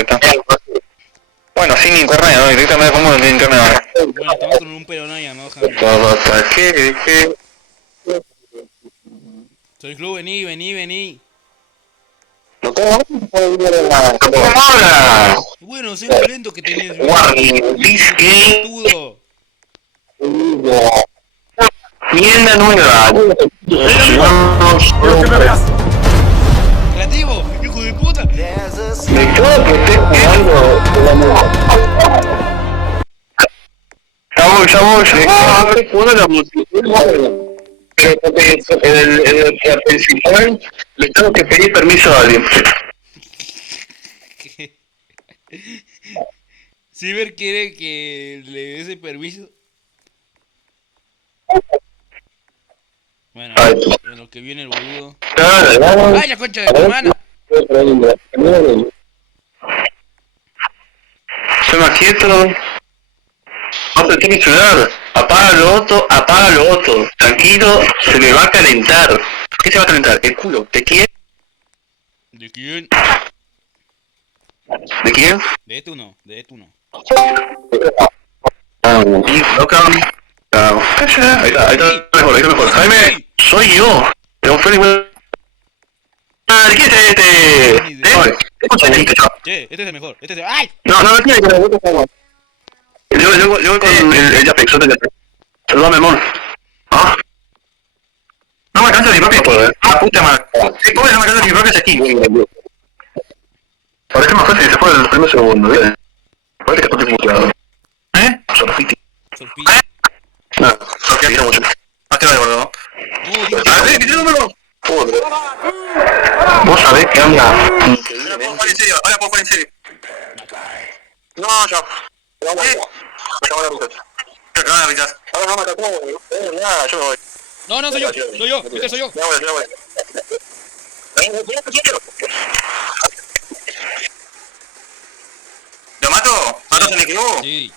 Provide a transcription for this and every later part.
está. Bueno, sin internet, ¿no? Directamente como sin internet ahora. Bueno, estamos con un peronado llamado Javier. Todo hasta que... Soy Club, vení. No tengo nada. ¿Cómo ahora? Bueno, sé lo lento que tenés. Warning, this game... Tudo. Tienda nueva. Creativo, hijo de puta. Me creo que estés jugando. Ya voy. Estoy jugando la música. Pero en el principal le tengo que pedir permiso a alguien. Ciber quiere que le des el permiso. Bueno, en lo que viene el boludo. ¡Ay, la concha de tu hermana! Soy más quieto. No te tienes que ayudar. Apaga lo otro. Tranquilo, se me va a calentar. ¿Qué se va a calentar? El culo. ¿De quién? ¿De quién? ¿De quién? De tú no. Ahí está mejor. Jaime, soy yo. Pero Félix... ¿De quién es este? Escucha, Che, este es el mejor. Este es el... ¡Ay! No tiene que ver. Yo voy con el Apex, yo te llamo. Saludame, amor. ¿Ah? No me alcanza ni propia poder. Ah, puta madre. ¿Cómo no me alcanza ni propia aquí? Parece más fácil que se fue el primer segundo, ¿eh? Parece que estoy muteado. Sorpiti. No, ok, mira mucho. ¿A qué va de gordo? A ver, ¿qué número? Joder. Vos sabés que anda. Ahora puedo jugar en serio. No, ya. Acabo de avisar. ¿Qué acabas de avisar? Ahora no me atacó, nada, yo me voy. No, soy yo, este soy yo. Ya voy. ¿Lo mato? ¿Matas en el equipo? Sí.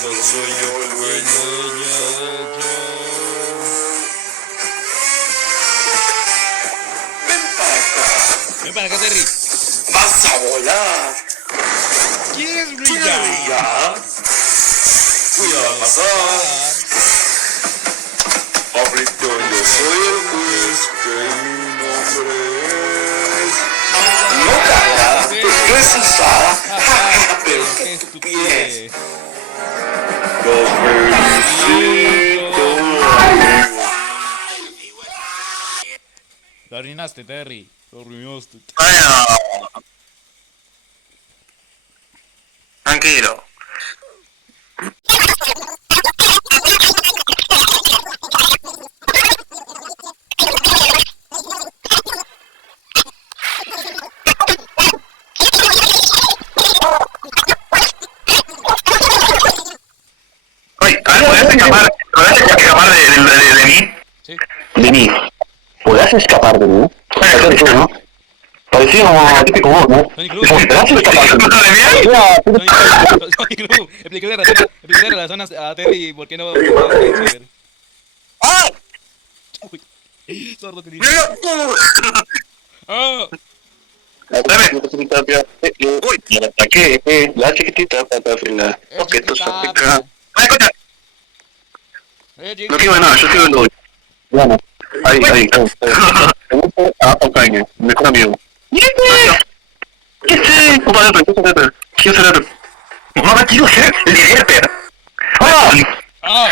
Solo soy yo el dueño. Ven para acá, Terry. Vas a volar. ¿Quieres brillar? Voy a pasar. Ahorita yo soy el juez que mi nombre es. No cagada, tú es usada. Pero qué estupidez. Los felicito. Lo arruinaste, Terry. Lo arruinaste. Bueno. Tranquilo. Oye, a ver, ¿podés escapar de mí? Sí. De mí. ¿Podés escapar de mí? ¿No? Parecía como típico vos, ¿no? Sonic Club. ¿Podés escapar de mí? Sonic Club. Explícale las razones a Terry por qué no Ciber. ¡Ah! Uy, sordo te dice. ¡Ah! Dame. Uy, la ataqué, la chiquitita para frenar. Ok, esto es África. ¡Ay, escucha! No quiero nada, yo quiero el hoy. Bueno, ahí. Ok, mejor amigo. ¿Qué sé? Quiero ser otro. No, quiero ser el director. ¡Ah!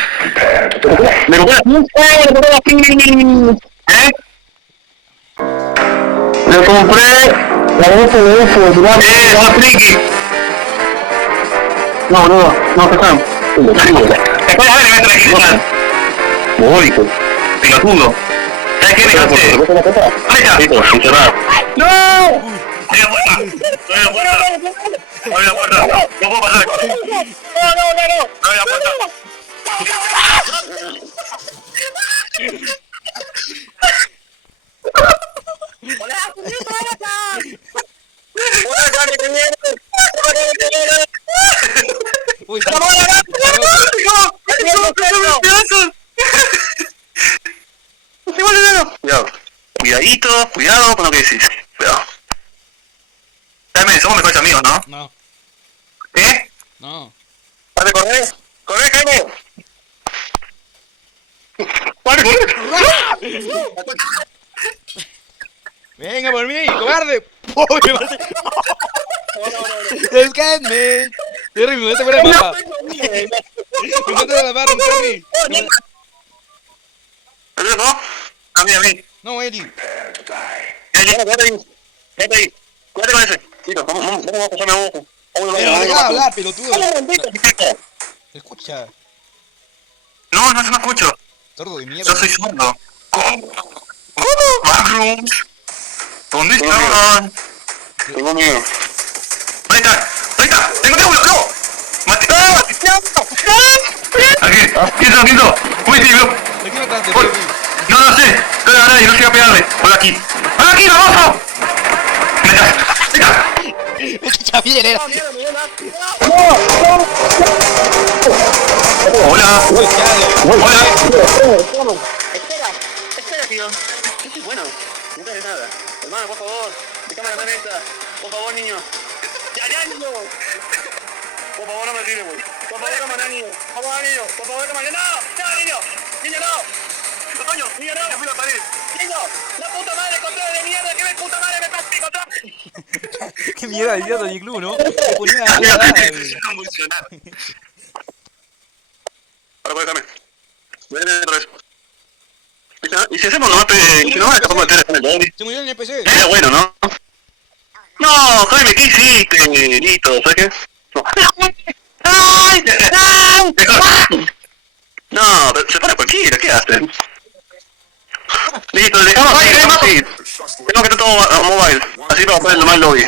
¡Me lo voy a... ¿Eh? Le compré la FDF de ¡la friki! No, perdón. Después a ver, me traje igual. Mogólico. Pelotudo. ¿Sabes qué? Ahí está. Encerrado. ¡No! Abre la puerta. No puedo pasar. No. Abre la puerta. Cuidadito, cuidado con lo que decís. Cuidado. Jaime, somos mejores amigos, ¿no? No, ¿Qué? no. ¡Vale, corre! ¡Corre, Jaime! ¡Vale, corre! Venga por mí, cobarde. Uy, ¡Descanme! Terry, me mete fuera de mapa. Me mete de la barra, Terry. ¿No? A mí. No, Eli. Quédate ahí. Cuídate con ese. Chicos, vamos a pasarme a vos. Pero deja hablar, pelotudo. Escucha, No se me escucho. sordo de Yo mierda. soy sordo. ¿Cómo? Backrooms. ¿Dónde estaban? Tengo miedo. Ahí está. Tengo uno, no. Mate. Aquí. Quieto. Uy, sí, bro. ¿De qué mataste, Uy. Terry? No sé. Estoy a nadie, no sé a pegarle. Hola aquí, baboso. Venga. Escucha bien, era. Hola. Espera, tío. Yo soy bueno. No te nada. Hermano, por favor. Déjame la neta. Por favor, niño. Ya, niño. Por favor, no me tires, güey. Por favor, cámara, niño. Por favor, niño. Por favor, cámara. No, niño. Niño, no. Coño, niño, no. Fui a la pared. Niño, la puta madre, control de mierda. Que me puta madre me pasé contra. Qué mierda decía Tony Club, ¿no? Se ponía a hablar. Convulsionar. Ahora puede cambiar. Ven otra vez. ¿Y si hacemos nomás si no vas a meter en el doble? Se murió en el PC. Era bueno, ¿no? No, Jaime, ¿qué hiciste? Listo, ¿sabes qué? No. ¡Ay! No, pero se para cualquiera, ¿qué hace? Listo, dejamos ahí. Tengo que estar todo mobile, así para poner nomás el lobby.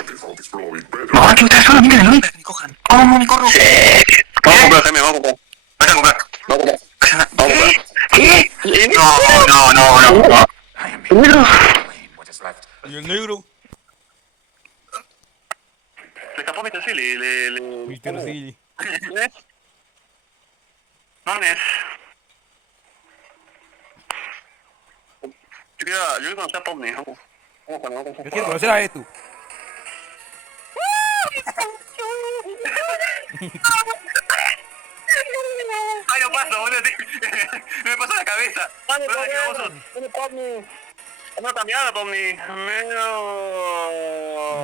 No, que ustedes solo miren el lobby para que me cojan. ¿Cómo me corro? Sí. Vamos a comprar, Jaime, vamos a comprar. Vayan a comprar. Vamos a comprar. ¿Qué? No. Y el negro. Se escapó Mr. Silly, Mr. Silly. Manes. Yo quiero conocer a Pomni, vamos. Yo quiero conocer a esto. Ay, no paso, boludo. Me pasó la cabeza. Dale, Pomni. No cambiada, Pomni.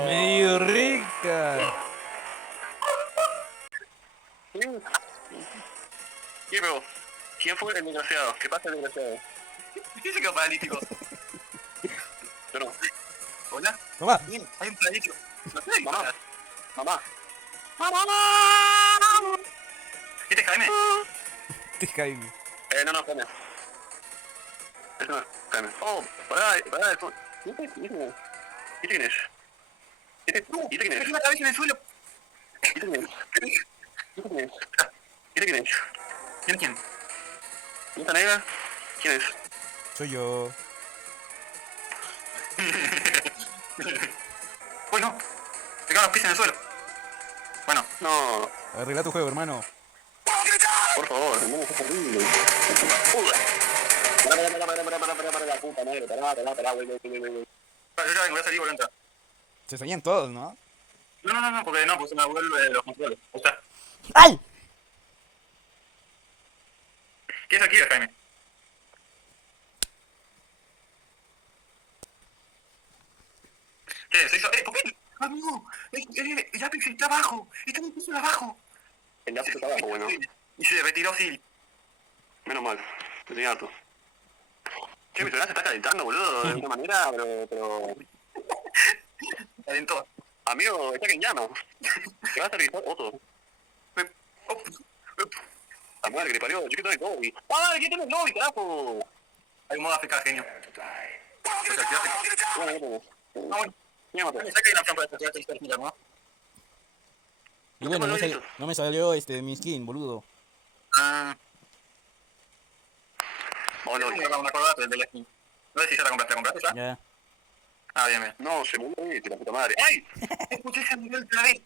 Medio rica. ¿Qué, bro? ¿Quién fue el desgraciado? ¿Qué pasa el desgraciado? Dice que es paralítico. Yo no. ¿Hola? Tomá. Bien, hay un paralítico. No sé, mamá. ¿Este es Jaime? Te Jaime. No, Jaime. Eso no es Jaime. Oh, pará. ¿Este quién es? ¿Este quién es? Una cabeza en el suelo. ¿Este quién es? ¿Quién? ¿Esta negra? ¿Quién es? Soy yo. Uy, no. Te cago los pies en el suelo. Bueno. No. Arregla tu juego, hermano. Por favor, no, es horrible. Para la puta madre, para, güey. Yo ya vengo, voy a salir, voy a entrar. Se salían todos, ¿no? No, porque se me vuelve los controles. O sea, ¡Ay! ¿qué es aquí, Jaime? ¿Qué? ¿Se hizo? ¿Por qué? Amigo, el Apex está abajo. Está en el piso de abajo. El Apex está abajo, bueno. Y se retiró Phil. Menos mal, te tenía harto. Che, mi celular se está calentando, boludo, de una manera, pero... Calentó. Amigo, está que en llama. ¿Qué vas a revisar? Otro. La madre que le parió, yo quiero el lobby. ¡Ah, que tengo el lobby, carajo! Hay un modo AFK, genio. Bueno, sé que hay una opción para desactivarte y estar, ¿no? Y bueno, no me salió mi skin, boludo. Ah. Oh, no, me acordaste del de la skin. No sé si ya la compraste ya. Ya. Ah, bien. No, se murió la puta madre. ¡Ay! Escuché, se murió otra vez.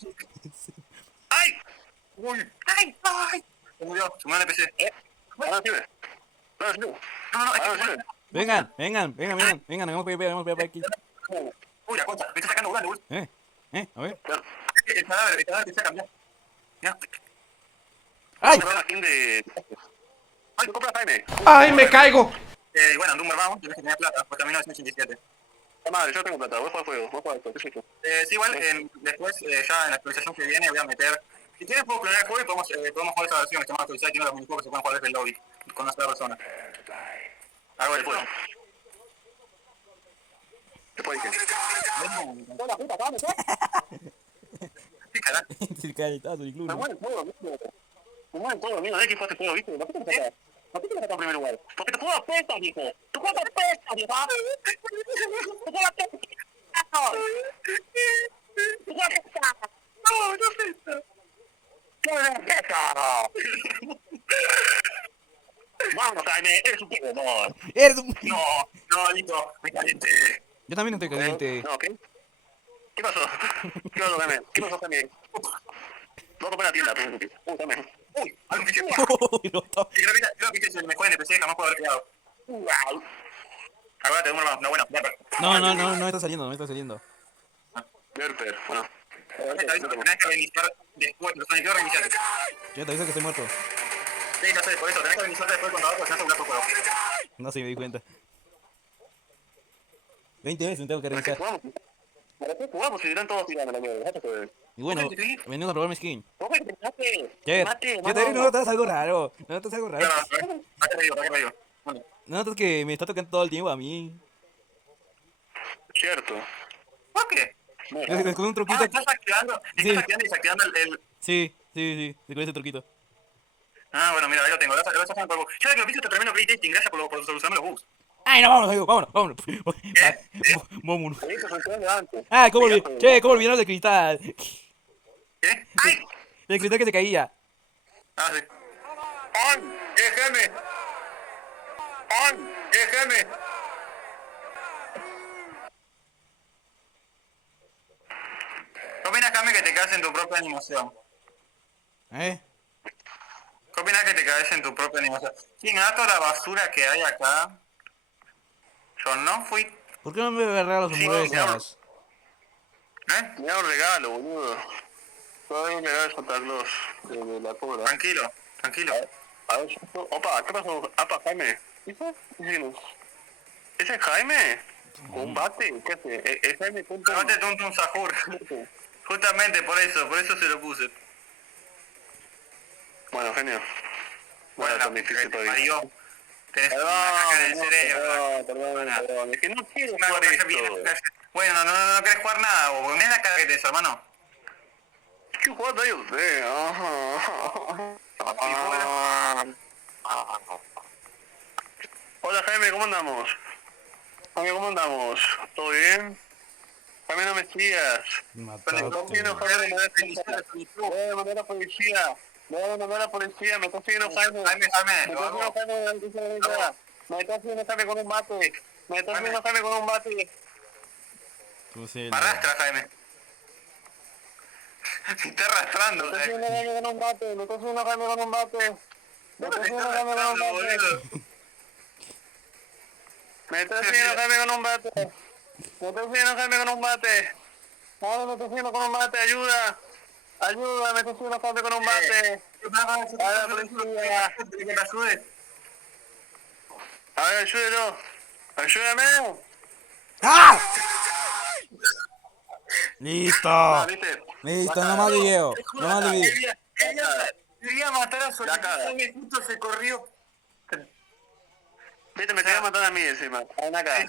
¡Ay! ¡Uy! ¡Ay! Se mueve en el PC. No sirve. No sirve. No, es No que... sirve. Vengan, hagamos PvP aquí. Uy, la concha, me está sacando volando, A ver. El cadáver te saca, ya. ¡Ay! La skin de... ¡Ay, compra Jaime! ¡Ay, me caigo! Bueno, Dumber, vamos, tienes que tener plata, porque a mí no es 1987. Madre, yo tengo plata, voy a jugar fuego, voy a jugar esto, ¿qué es esto? Sí, igual, después, ya en la actualización que viene, voy a meter... Si quieres, puedo planear el juego y podemos jugar esa versión que se llama actualizada y tiene los minijuegos que se pueden jugar desde el lobby, con una sola persona. Hago después. Después dije. Sí, carajo. El caletazo del club. Me muere el juego, me muere el juego, amigo, ¿ves que fue este juego, viste? ¿Por qué te sacas? ¿Por qué te sacas en primer lugar? Porque tu juego apesta, viejo. Tu juego apesta, viejo. Tu juego apesta. Tu juego apesta. No apesta. ¿Qué apesta? Vamos, Jaime, eres un perdedor. Eres un... No, listo, me calenté. Yo también estoy caliente. No, ¿qué? ¿Qué pasó? ¿Qué pasó, Jaime? ¿Qué pasó, Jaime? No romper la tienda, pero... Jaime. Uy, algo que se... Uy, no está. Creo que es el mejor NPC jamás puedo haber creado. Wow. Acuérdate, no, bueno, ya, No está saliendo. Berper, bueno. te aviso que tenés que reiniciar después, los quiero reiniciar. Yo te aviso que estoy muerto. Sí, no sé, por eso, tenés que reiniciar después cuando hagas, si no se tu juego. No sé, me di cuenta. 20 veces me tengo que reiniciar. ¿Para qué jugamos si dirán todos tirando la mierda? Déjate joder. Y bueno, venimos a probar mi skin. ¿Cómo que te mate? Jet, Mate, no notas algo raro. No notas algo raro. ¿Para qué reído? Bueno, No notas que me está tocando todo el tiempo a mí. Cierto. ¿por qué? Es con un truquito. Estás activando y desactivando el... Sí, con ese truquito. Ah, bueno, mira, ahí lo tengo. Lo vas a hacer por... Ya que lo viste, te termino playtesting, gracias por solucionar los bugs. Ay, no, vámonos. Vámonos. Eso funcionó de antes. Ah, ¿cómo olvidaron el cristal? ¿Qué? ¡Ay! El cristal que se caía. Ah, sí. ¡On! ¡Déjeme! ¡On! ¡Déjeme! ¿Qué opinas, Kame, que te caes en tu propia animación? ¿Eh? ¿Qué opinas que te caes en tu propia animación? Sí, nada, toda la basura que hay acá. Yo no fui... ¿Por qué no me agarrar los hamburguesas? ¿Eh? Me da un regalo, boludo. Todavía un regalo de Santa Claus. De la cobra. Tranquilo. A ver, opa, ¿qué pasó? Apa, Jaime. ¿Ese es Jaime? ¿Un bate? ¿Qué hace? ¿Es Jaime? Levante Tuntun Sahur. Justamente por eso se lo puse. Bueno, genio. Bueno, tan difícil todavía. Mario, tenés una caja en el cerebro. Perdón. Es que no quiero Una jugar cosa bien, esto. bueno, no querés jugar nada, vos. Ponés la cara que tenés, hermano. ¿Qué jugar de usted? Hola Jaime, ¿cómo andamos? Jaime, ¿cómo andamos? ¿Todo bien? Jaime, no me sigas. No quiero, Jaime, me voy a mandar a la policía. Me voy a mandar a la policía, me está siguiendo Jaime. Me está siguiendo Jaime con un bate. Me está siguiendo Jaime con un bate. Me arrastra, Jaime. Me está arrastrando, Me está siguiendo Jaime con un bate. Me está siguiendo Jaime con un bate. Me está siguiendo Jaime con un bate. Me está siguiendo Jaime con un bate. Me está siguiendo Jaime con un bate. Ahora me está siguiendo con un bate, ayuda. Ayuda, me está siguiendo Jaime con un bate. A la policía. A ver, ayúdelo. Ayúdame. ¡Ah! Listo. Ah, ¿viste? No más video. Quería matar a su y justo se corrió. Viste, me quería matar a mí encima. Ven acá.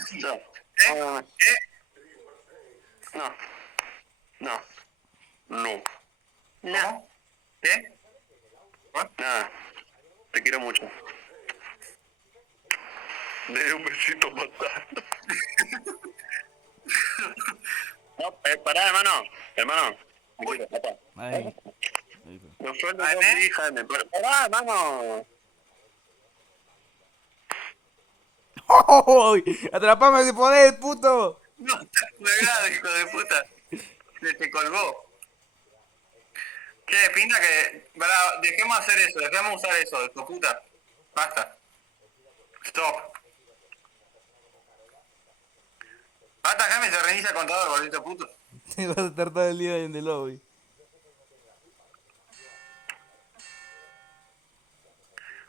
No. ¿No? ¿Qué? Nada. Te quiero mucho. Dale un besito matar. No, pará, hermano. Tranquilo, papá. Ay. No suelto yo mi hija, pará, hermano. ¡Oh! ¡Atrapame de poder, puto! No, está colgado, hijo de puta. Se te colgó. Che, pinta que... Pará, dejemos hacer eso, dejemos usar eso, hijo de puta. Basta. Stop. Basta, Jaime, se reinicia el contador, gordito puto. Te vas a estar todo el día en el lobby.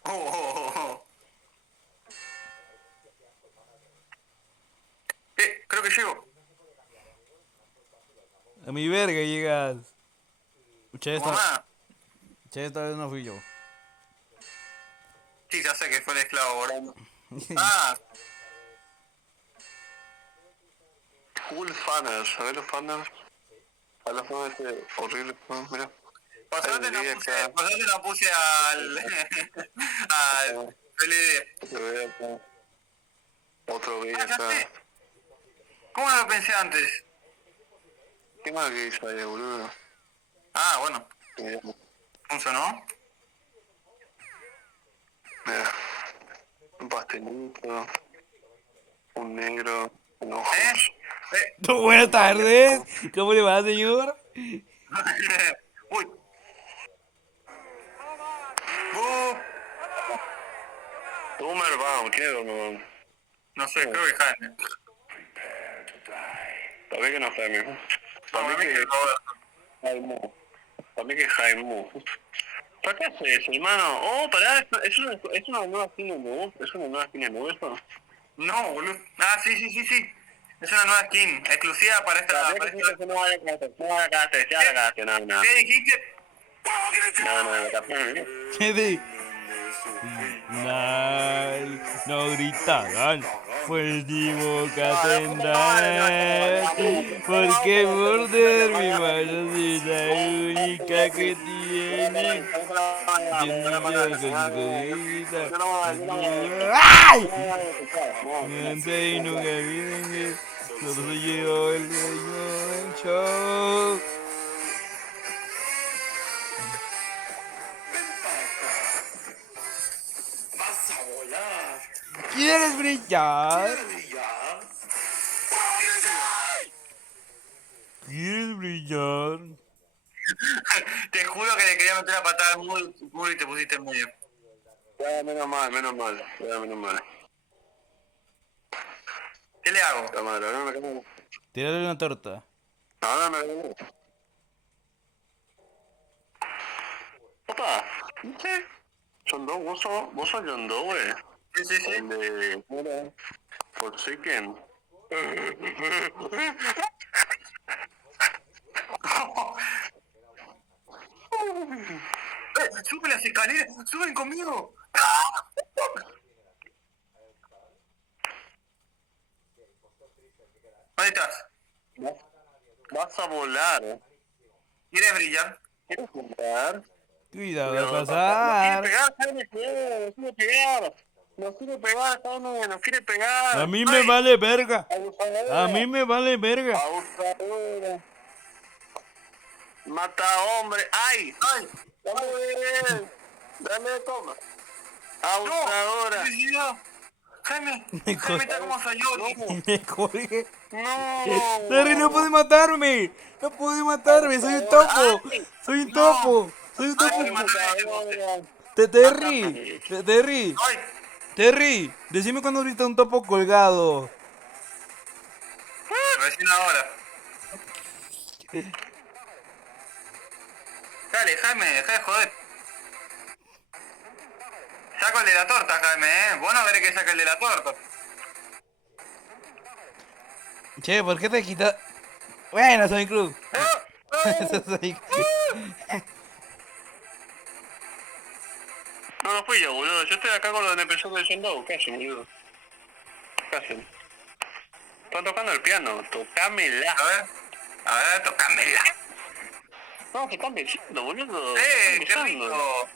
Oh. Creo que llego. A mi verga llegas. Che, Mamá. esta vez no fui yo. Sí, ya sé que fue el esclavo, boludo. Ah. Cool fanners, a ver los fanners. A los fanners horrible, mira. Por suerte no puse al... al... LED. Otro video acá. ¿Cómo no lo pensé antes? ¿Qué más que hizo ahí, boludo? Ah, bueno. ¿Funcionó? Mira. Un pastelito. Un negro. Un ojo. Buenas tardes. ¿Cómo le va, señor? Uy. Dumerbaum, ¿quién es Dumerbaum? No sé, creo que Jaime. Para mí que no Jaime. Para mí que Jaime. Para mí que Jaime. ¿Para qué hace eso, hermano? Oh, pará, es una nueva skin, ¿no? ¿Es una nueva skin, no eso? No, boludo. Ah, sí. Es una nueva skin, exclusiva para esta... No la ¿Qué dijiste? ¿Qué di? No gritarán, pues mi boca tendrán, porque morder mi manecita única que tiene. ¡Ay! Antes y nunca viene, solo soy yo el dueño del show. Vas a volar. ¿Quieres brillar? ¿Quieres brillar? Te juro que le quería meter la patada al muro y te pusiste en medio. Ya, menos mal. ¿Qué le hago? Tírale una torta. No. Opa, ¿viste? Son dos, vos sos John Doe, güey. Sí. El de... Mira, Forsaken. ¡Suben las escaleras! ¡Suben conmigo! ¿Dónde estás? Vas a volar. ¿Quieres brillar? ¿Quieres brillar? Cuidado de pasar. Nos quiere pegar, Jaime, nos quiere pegar. A mí me vale verga. A mí me vale verga. Abusadora. Mata hombre. ¡Ay! Dame, toma. Abusadora. No, Jaime está como Sayori. Me colgué. No. Terry, no puede matarme. No puede matarme. Soy un topo. Soy un topo. Terry, decime cuando has visto un topo colgado. Recién ahora. Dale, Jaime, deja de joder. Saco el de la torta, Jaime, Vos no querés que saque el de la torta. Che, ¿por qué te quitas? Bueno, soy club. Soy No fui yo, boludo. Yo estoy acá con los NPC de Shendou. ¿Qué hacen, boludo? ¿Qué hacen? Están tocando el piano. Tocámela. A ver, tocámela. No, que están besando, boludo. ¡Qué rico!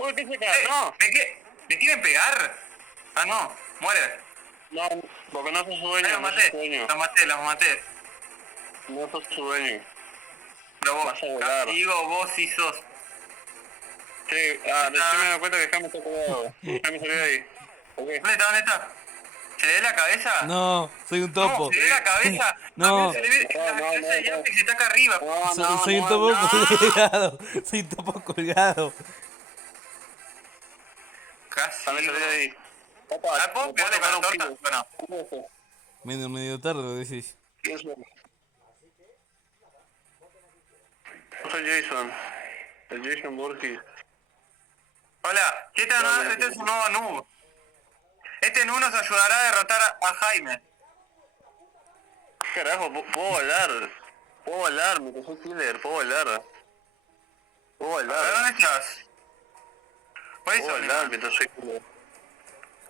Uy, ¿qué se cae? No. ¿Me quieren pegar? Ah, no. Muere. No, porque no sos su dueño. Los maté. No sos su dueño. Pero vos, digo, vos sí sos. Sí, recién me doy cuenta que Jaime está colgado. Jaime salió de ahí. Okay. ¿Dónde está? ¿Se le ve la cabeza? No, soy un No, topo. ¿se le ve la cabeza? No. Se le ve la cabeza de Apex está acá arriba. Soy un topo colgado. Soy un topo colgado. Casi. También salí de ahí. Opa, Ah, ¿puedo pegarle con la torta? Bueno. Medio tarde lo decís. ¿Quién es? Yo soy Jason. El Jason Borges. Hola, este es un nuevo noob. Este noob nos ayudará a derrotar a Jaime. Carajo, puedo volar. Puedo volar, me soy killer, puedo volar. Puedo A ver, volar. ¿dónde estás? Puedo volar mientras soy killer.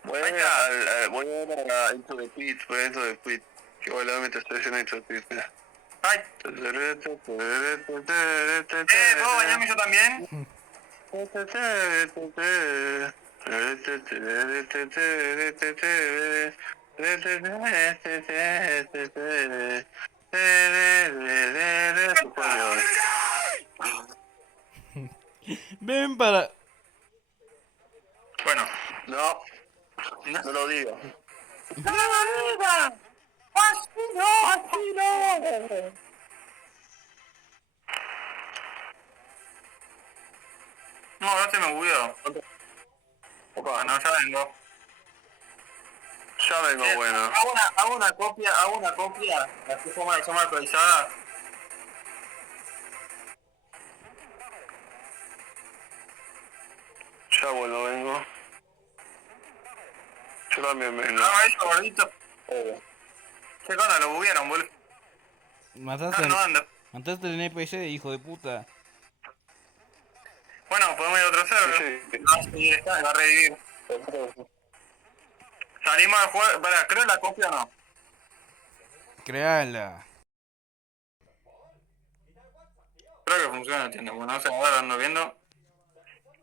Voy Ahí está. voy a ir a Into the Pit, voy a Into the Pit. Que volar mientras estoy haciendo Into the Pit, mira. ¡Ay! ¿Puedo bañarme yo también? Ven para... Bueno. No, no lo digo. No, ahora se me bugueó. Opa, No, ya vengo. ya vengo, bueno. Hago una copia, así como de forma actualizada. Ya bueno, vengo. Yo también vengo. No, eso, gordito. ¿Qué onda? Lo buguearon, boludo. No anda. Mataste el NPC, hijo de puta. Bueno, podemos ir a otro server. Sí. No, sí, está, va a revivir. Salimos a jugar. Para, creo la copia o no. Créala. Creo que funciona, entiendo. Bueno, no sé, ahora ando viendo.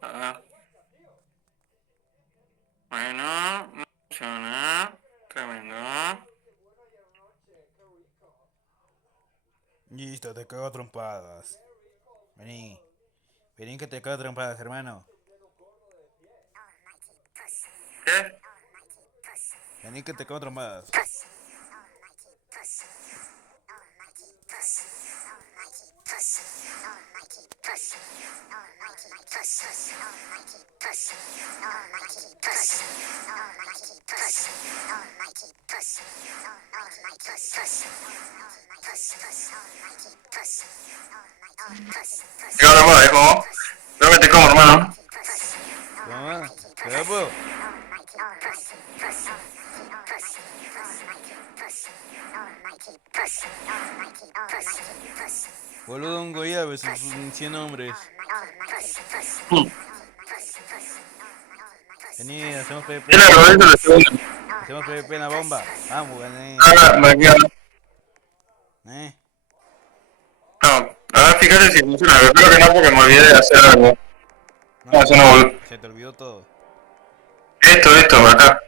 A ver. Bueno, no funciona. Tremendo. Listo, te cago a trompadas. Vení. Vení que te cago a trompadas, hermano. ¿Qué? Vení que te cago a trompadas. ¿Qué onda, pues? ¿Cómo? Creo que te como, hermano. ¿Cómo? ¿Qué puedo? Boludo, un gorila versus 100 hombres. Vení, hacemos PvP. ¿Qué le robé la segunda? Hacemos PvP en la bomba. Vamos, gané. Ah, me quedo. ¿Eh? No, a ver, fíjate si funciona. Pero creo que no porque me olvidé de hacer algo. No, eso no, boludo. Se te olvidó todo. Esto, acá.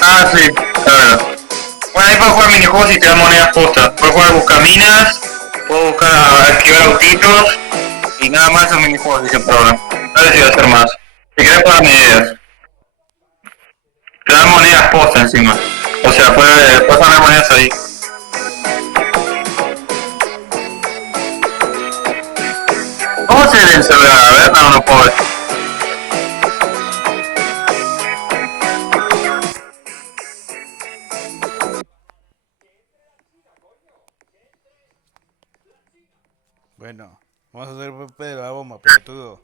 Ah, sí, claro. Bueno, ahí puedo jugar minijuegos y te dan monedas postas. Puedo jugar buscaminas, puedo buscar a esquivar autitos y nada más esos minijuegos dicen por ahora. No sé si voy a hacer más. Si querés ponerme ideas. Te dan monedas postas encima. O sea, puedes poner monedas ahí. ¿Cómo se ve el celular? A ver, no puedo ver. Bueno, vamos a hacer PvP de la bomba, pelotudo.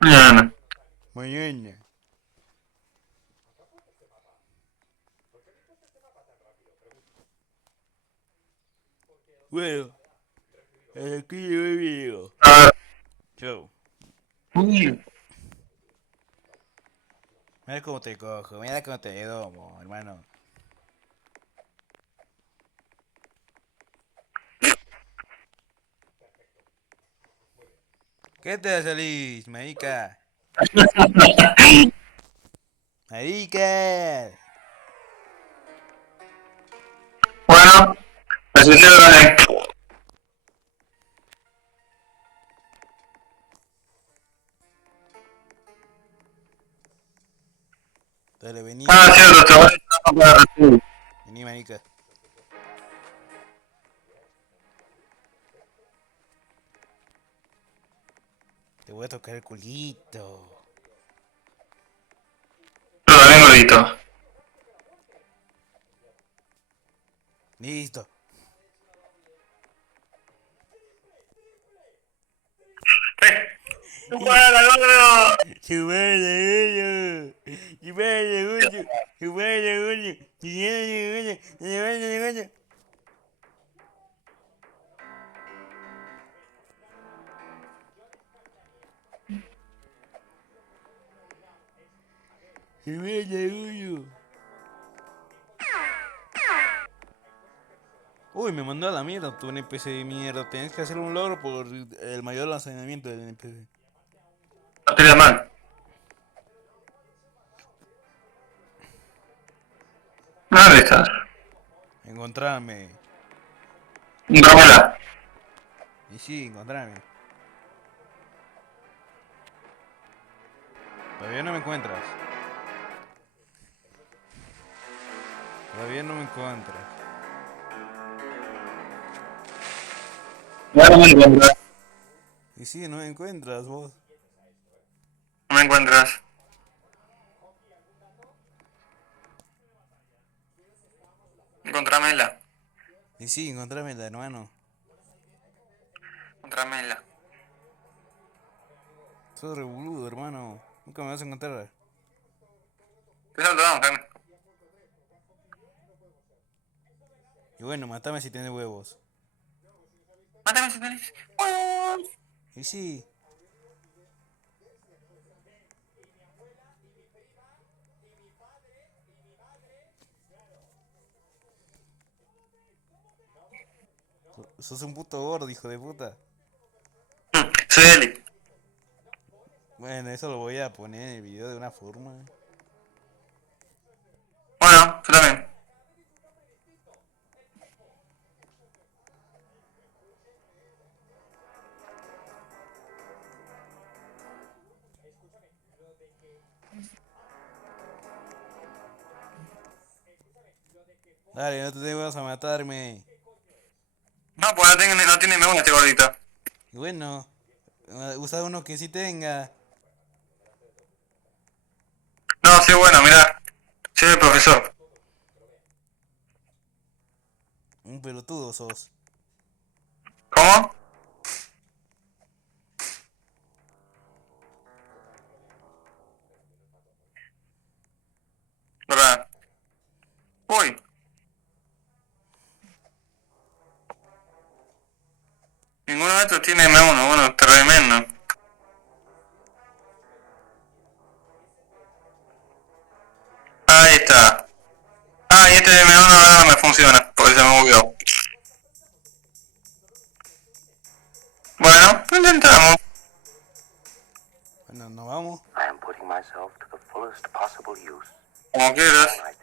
Mañana. Mañana. Bueno, hasta aquí llegó el video. A ver. Chau. Mira cómo te cojo, mira cómo te domo, hermano. ¿Qué te salís, marica? Marica. Bueno, así se lo Dale, vení. Ah, cierto, chaval. Vení, marica. Te voy a tocar el culito. Pero también gordito. Listo. ¡Bueno, logro! Uy, me mandó a la mierda tu NPC de mierda. Tenés que hacer un logro por el mayor lanzamiento del NPC. No te mal. ¿Dónde estás? Encontrarme. Dámela. Y sí, encontrarme. Todavía no me encuentras. Todavía no me encuentras. Ya no me encuentras. Y sí, no me encuentras vos. No me encuentras. Encontrámela. Y sí, encontrarme la hermano. Encontrámela. Sos re boludo, hermano. Nunca me vas a encontrar. Te saludamos, Jaime. Y bueno, matame si tenés huevos. Mátame si tenés. Y sí. Sos un puto gordo, hijo de puta. Soy Eli. Bueno, eso lo voy a poner en el video de una forma. Bueno, yo también. Dale, no te vas a matarme. No, pues no tiene memoria este gordito. Y bueno, usa uno que sí tenga. No, sí, bueno, mirá. Soy el profesor. Un pelotudo sos. ¿Cómo? ¿Verdad? Uy. Ninguno de estos tiene M1, bueno, tremendo. Ahí está. Ah, y este de M1 ahora no me funciona, porque se me movió. Bueno, lo intentamos. Bueno, nos vamos. Como quieras.